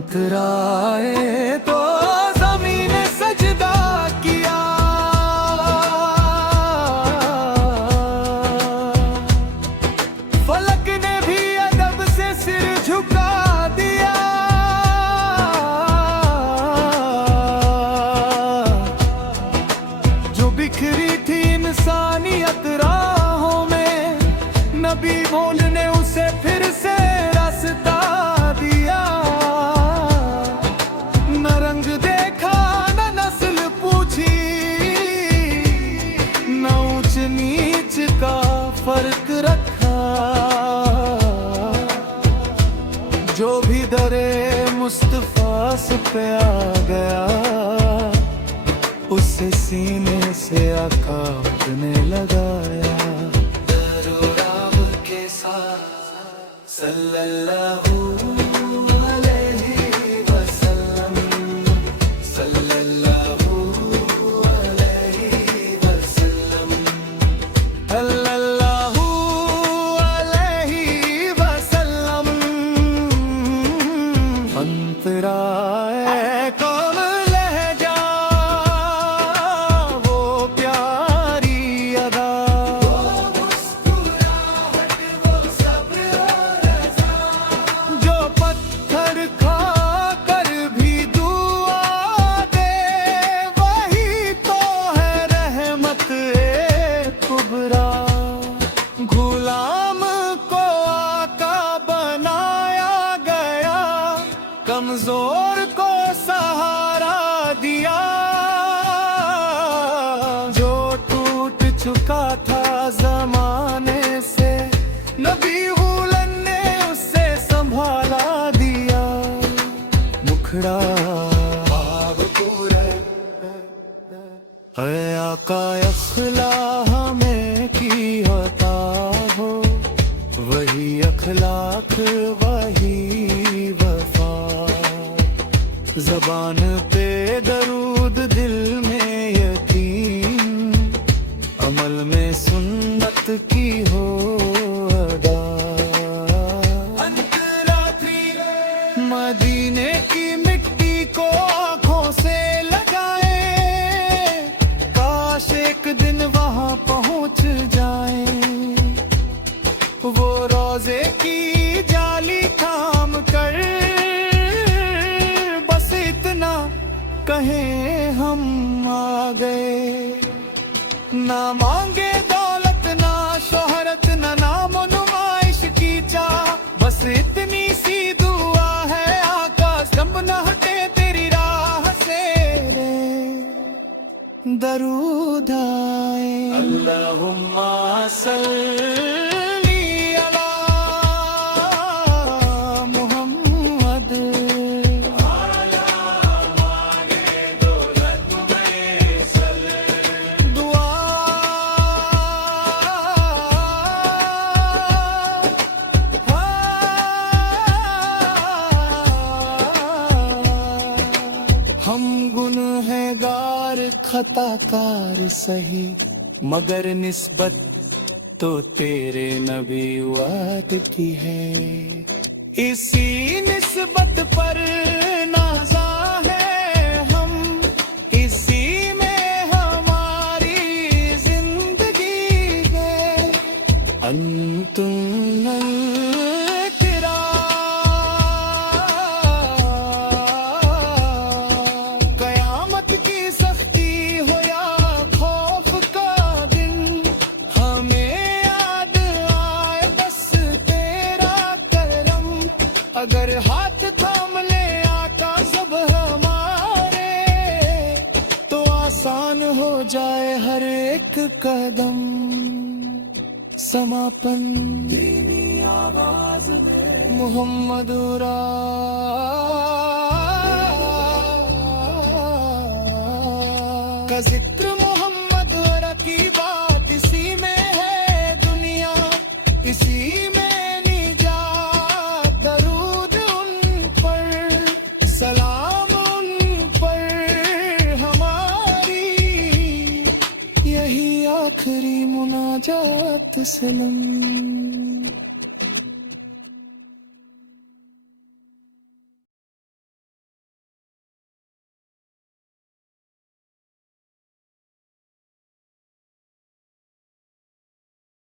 अंतराए तो ज़मीन ने सजदा किया, फलक ने भी अदब से सिर झुका दिया। जो बिखरी थी इंसानियत राहों में, नबी बोल ने उसे फिर से रास्ता दिया। न रंग देखा न नस्ल पूछी, न ऊंच नीच का फर्क रखा। जो भी दरे मुस्तफा से पे आ गया, उसे सीने से आका अपने लगाया। सल्लल्लाहु अलैहि वसल्लम, सल्लल्लाहु अलैहि वसल्लम, सल्लल्लाहु अलैहि वसल्लम। अंतराए कौन लहजा वो प्यारी अदा, कमजोर को सहारा दिया। जो टूट चुका था जमाने से, नबी गुलन ने उससे संभाला दिया। मुखड़ा है आका अखला हमें की होता हो, वही अखलाक वही ज़बान पे दरूद, दिल में यकीन, अमल में सुन्नत की हो अदा। मदीने की मिट्टी को आँखों से लगाए, काश एक दिन वहाँ पहुँच जाए। वो रोज़े की जाली थाम कर कहें हम आ गए। ना मांगे दौलत ना शोहरत, ना नाम नुमाइश की चाह, बस इतनी सी दुआ है आका, जब न हटे तेरी राह से दरूद आए। अल्लाहुम्मा सल्ली खताकार सही, मगर निस्बत तो तेरे नबीवत की है। इसी निस्बत पर नाज़ा है हम, इसी में हमारी जिंदगी है। अंतुम अगर हाथ थाम ले आका सब हमारे, तो आसान हो जाए हर एक कदम। समापन धीमी आवाज में मोहम्मद का जिक्र, मोहम्मद की बात इसी में है दुनिया, इसी में सलाम उन पर हमारी, यही आखिरी मुनाजात सनम।